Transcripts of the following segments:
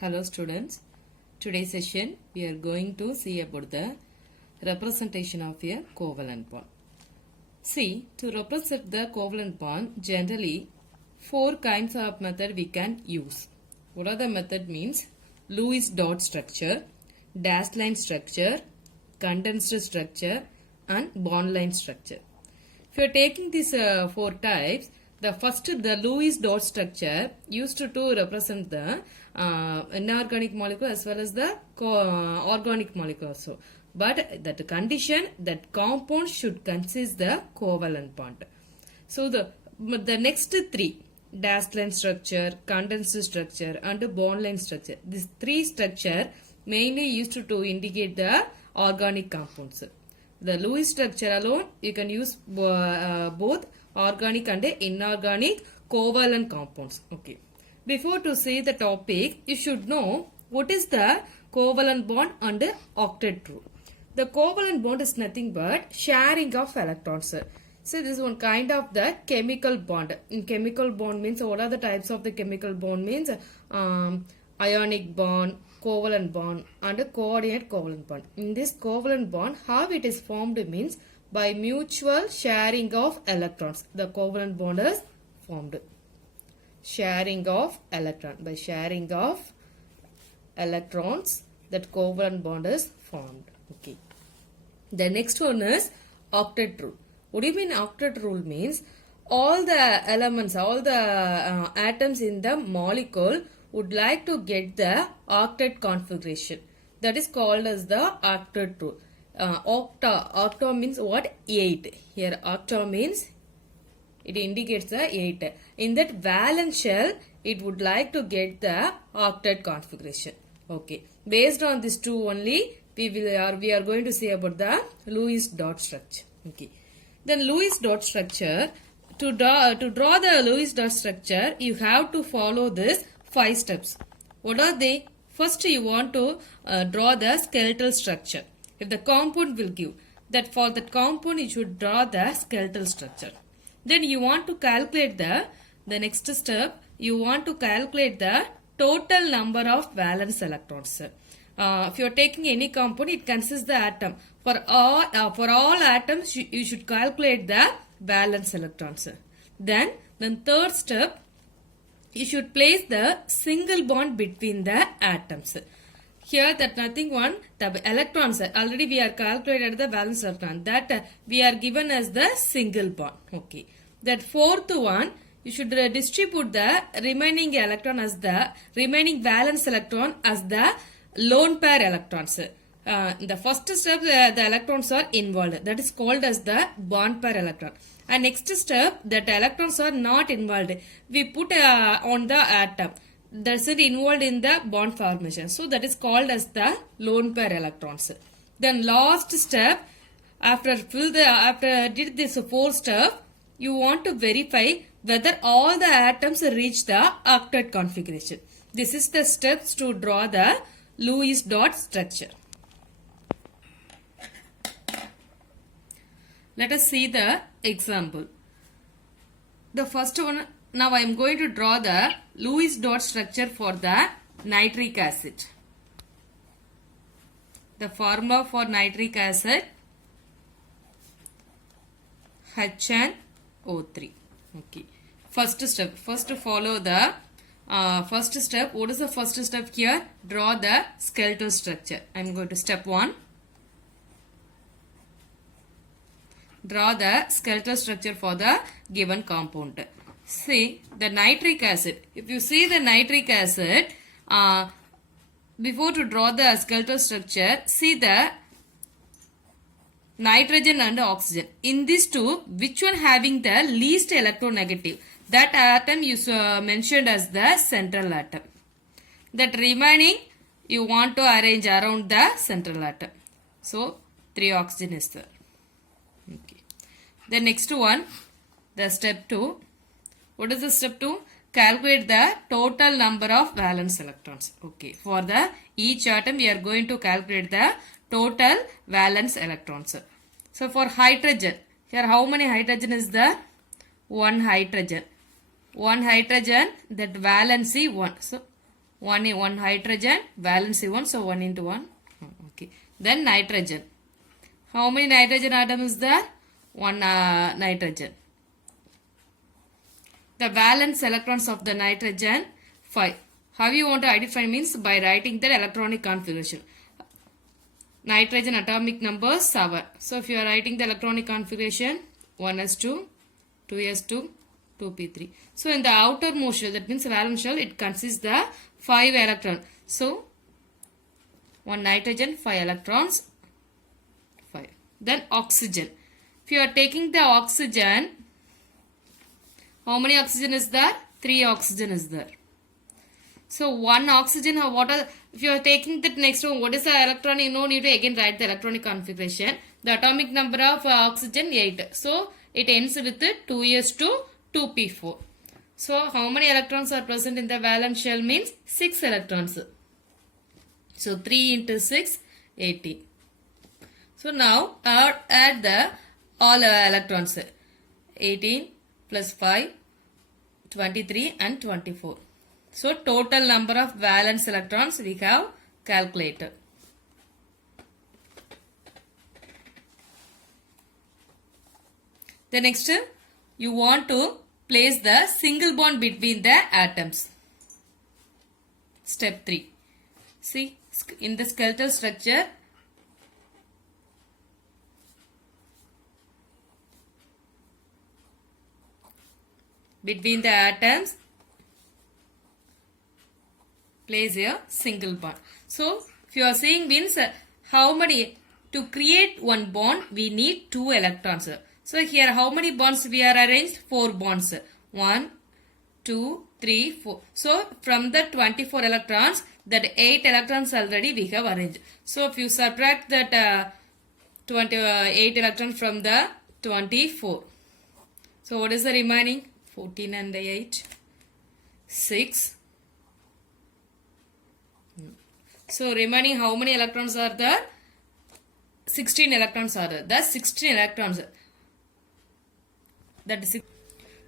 Hello students, today's session we are going to see about the representation of a covalent bond. See, to represent the covalent bond, generally 4 kinds of method we can use. What are the method means? Lewis dot structure, dashed line structure, condensed structure and bond line structure. If you are taking these 4 types, the Lewis dot structure used to represent the inorganic molecule as well as the organic molecule also. But that condition that compound should consist the covalent bond. So the next 3, dashed line structure, condensed structure and bond line structure. These 3 structure mainly used to indicate the organic compounds. The Lewis structure alone, you can use both organic and inorganic covalent compounds. Okay. Before to say the topic, you should know what is the covalent bond and octet rule. The covalent bond is nothing but sharing of electrons. So this is one kind of the chemical bond. In chemical bond means what are the types of the chemical bond means ionic bond, covalent bond and a coordinate covalent bond. In this covalent bond, how it is formed means by mutual sharing of electrons. The covalent bond is formed. Sharing of electron. By sharing of electrons, that covalent bond is formed. Okay. The next one is octet rule. What do you mean octet rule means? All the elements, all the atoms in the molecule would like to get the octet configuration. That is called as the octet rule. Octa means what? 8. Here octa means it indicates the 8. In that valence shell, it would like to get the octet configuration. Okay. Based on these two only, we are going to see about the Lewis dot structure. Okay. Then Lewis dot structure. To draw the Lewis dot structure, you have to follow this 5 steps. What are they? First, you want to draw the skeletal structure. If the compound will give, that for that compound you should draw the skeletal structure. Then you want to calculate the next step, you want to calculate the total number of valence electrons. If you are taking any compound, it consists the atom. For all atoms, you should calculate the valence electrons. Then third step, you should place the single bond between the atoms. Here that nothing one, the electrons, already we are calculated the valence electron. That we are given as the single bond. Okay. That fourth one, you should distribute the remaining electron as the remaining valence electron as the lone pair electrons. The first step, the electrons are involved. That is called as the bond pair electron. And next step, that electrons are not involved. We put on the atom. That's it involved in the bond formation. So that is called as the lone pair electrons. Then last step, after did this 4 step, you want to verify whether all the atoms reach the octet configuration. This is the steps to draw the Lewis dot structure. Let us see the example. The first one, now I am going to draw the Lewis dot structure for the nitric acid. The formula for nitric acid, HNO3. Okay. First step, first follow the first step. What is the first step here? Draw the skeletal structure. I am going to step 1. Draw the skeletal structure for the given compound. See the nitric acid. If you see the nitric acid, before to draw the skeletal structure, see the nitrogen and oxygen. In these two, which one having the least electronegative? That atom is mentioned as the central atom. That remaining, you want to arrange around the central atom. So, 3 oxygen is there. Okay. The next one, the step 2. What is the step 2? Calculate the total number of valence electrons. Okay. For the each atom, we are going to calculate the total valence electrons. So for hydrogen, here how many hydrogen is there? 1 hydrogen. 1 hydrogen, that valency 1. So one hydrogen, valency 1, so 1 into 1. Okay. Then nitrogen. How many nitrogen atom is there? One nitrogen. The valence electrons of the nitrogen 5. How you want to identify means by writing their electronic configuration. Nitrogen atomic number 7. So if you are writing the electronic configuration 1s2, 2s2, 2p3. So in the outermost shell, that means valence shell, it consists the 5 electrons. So 1 nitrogen, 5 electrons, 5. Then oxygen. If you are taking the oxygen, how many oxygen is there? 3 oxygen is there. So 1 oxygen, if you are taking that next one, what is the electron? You need to again write the electronic configuration. The atomic number of oxygen 8. So it ends with 2s2, 2p4. So how many electrons are present in the valence shell means 6 electrons. So 3 into 6, 18. So now add the all electrons. 18 plus 5, 23 and 24. So total number of valence electrons we have calculated. The next, you want to place the single bond between the atoms. Step 3. See, in the skeletal structure, between the atoms, place a single bond. So, if you are saying means how many, to create one bond, we need 2 electrons. So, here how many bonds we are arranged? 4 bonds. 1, 2, 3, 4. So, from the 24 electrons, that 8 electrons already we have arranged. So, if you subtract that 8 electrons from the 24. So, what is the remaining? 14 and 8. 6. So, remaining how many electrons are there? 16 electrons are there. That's 16 electrons. That is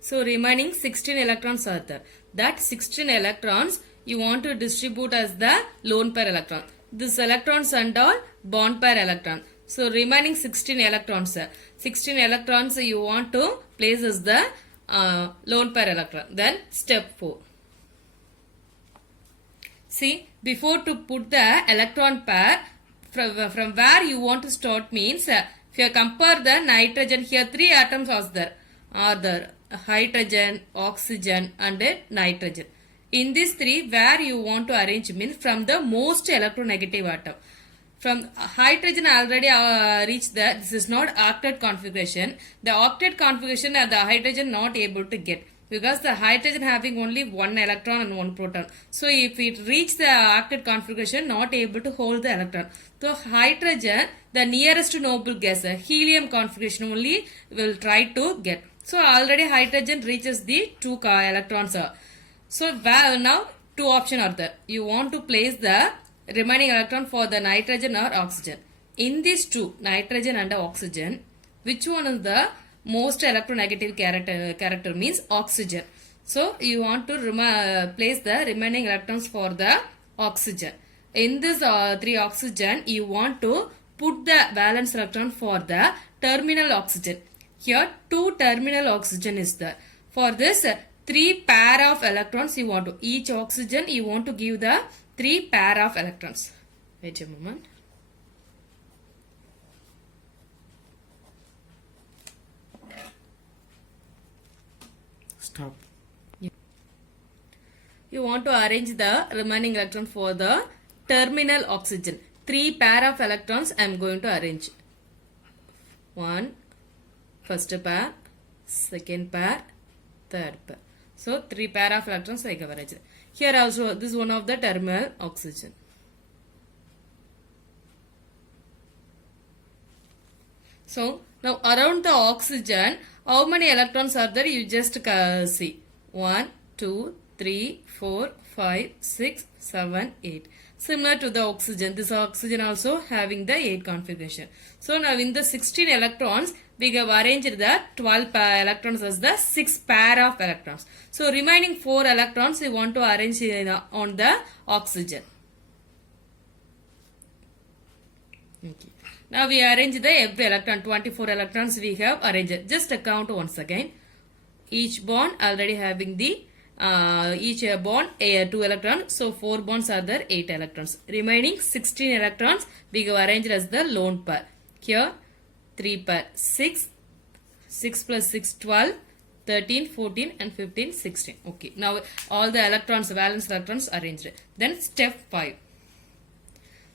so remaining 16 electrons are there. That 16 electrons you want to distribute as the lone pair electron. This electrons and all bond pair electron. So remaining 16 electrons. 16 electrons you want to place as the lone pair electron. Then step 4. See, before to put the electron pair, from where you want to start means, if you compare the nitrogen, here 3 atoms are there, hydrogen, oxygen and nitrogen. In these 3, where you want to arrange means from the most electronegative atom. From hydrogen already reached the, this is not octet configuration. The octet configuration the hydrogen not able to get. Because the hydrogen having only 1 electron and 1 proton. So if it reach the octet configuration, not able to hold the electron. So hydrogen, the nearest noble gas, helium configuration only will try to get. So already hydrogen reaches the 2 electrons. So now 2 options are there. You want to place the remaining electron for the nitrogen or oxygen. In these 2, nitrogen and oxygen, which one is the most electronegative character means oxygen. So you want to place the remaining electrons for the oxygen. In this 3 oxygen, you want to put the valence electron for the terminal oxygen. Here 2 terminal oxygen is there. For this 3 pair of electrons you want to, each oxygen you want to give the 3 pair of electrons. Wait a moment. Stop. You want to arrange the remaining electron for the terminal oxygen. 3 pair of electrons I am going to arrange. 1, first pair, second pair, third pair. So 3 pair of electrons I have arranged. Here also this is one of the terminal oxygen. So now around the oxygen, how many electrons are there? You just see. 1, 2, 3, 4, 5, 6, 7, 8. Similar to the oxygen. This oxygen also having the 8 configuration. So now in the 16 electrons, we have arranged the 12 electrons as the 6 pair of electrons. So remaining 4 electrons we want to arrange on the oxygen. Okay. Now we arrange the every electron, 24 electrons we have arranged. Just count once again. Each bond already having the each bond 2 electrons, so 4 bonds are there, 8 electrons. Remaining 16 electrons we have arranged as the lone pair. Here 3 pair, 6 plus 6 12, 13, 14 and 15, 16. Okay, now all the electrons, valence electrons arranged. Then step 5.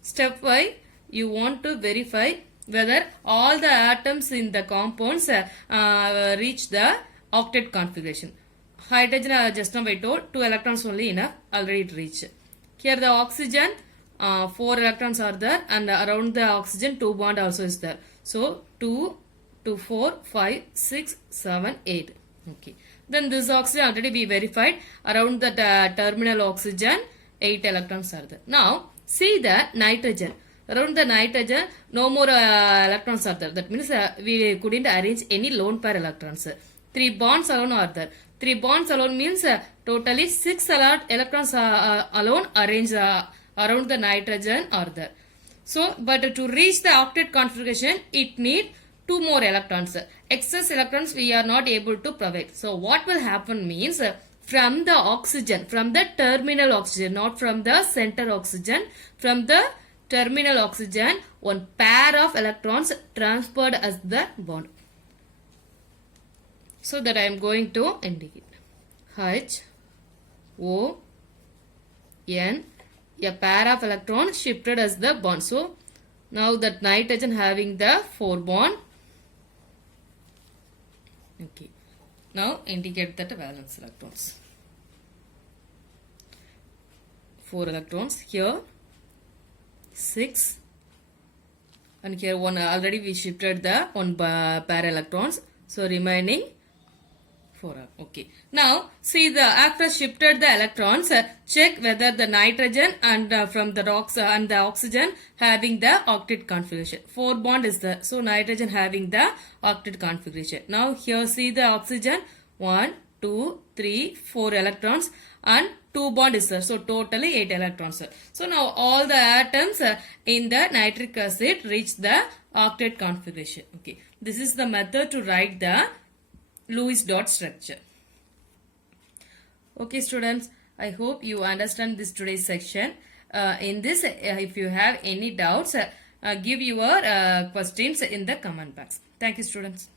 Step 5, you want to verify whether all the atoms in the compounds reach the octet configuration. Hydrogen, just now I told, 2 electrons only enough, already it reached. Here the oxygen, 4 electrons are there, and around the oxygen 2 bond also is there. So 2, 4, 5, 6, 7, 8. Okay. Then this oxygen already we verified, around the terminal oxygen 8 electrons are there. Now see the nitrogen. Around the nitrogen no more electrons are there. That means we couldn't arrange any lone pair electrons. 3 bonds alone are there. 3 bonds alone means totally 6 electrons alone arranged around the nitrogen are there. So, but to reach the octet configuration, it need 2 more electrons. Excess electrons we are not able to provide. So, what will happen means from the oxygen, from the terminal oxygen, not from the center oxygen, from the terminal oxygen, 1 pair of electrons transferred as the bond. So that I am going to indicate H, O, N, a pair of electrons shifted as the bond. So now that nitrogen having the 4 bond. Okay. Now indicate that valence electrons. 4 electrons here, 6, and here 1 already we shifted the 1 pair electrons. So remaining 4. Okay. Now see the after shifted the electrons, check whether the nitrogen and from the and the oxygen having the octet configuration. 4 bond is there. So nitrogen having the octet configuration. Now here see the oxygen 1, 2, 3, 4 electrons and 2 bond is there. So totally 8 electrons. So now all the atoms in the nitric acid reach the octet configuration. Okay. This is the method to write the Lewis dot structure. Okay students, I hope you understand this today's section. In this, if you have any doubts, give your questions in the comment box. Thank you students.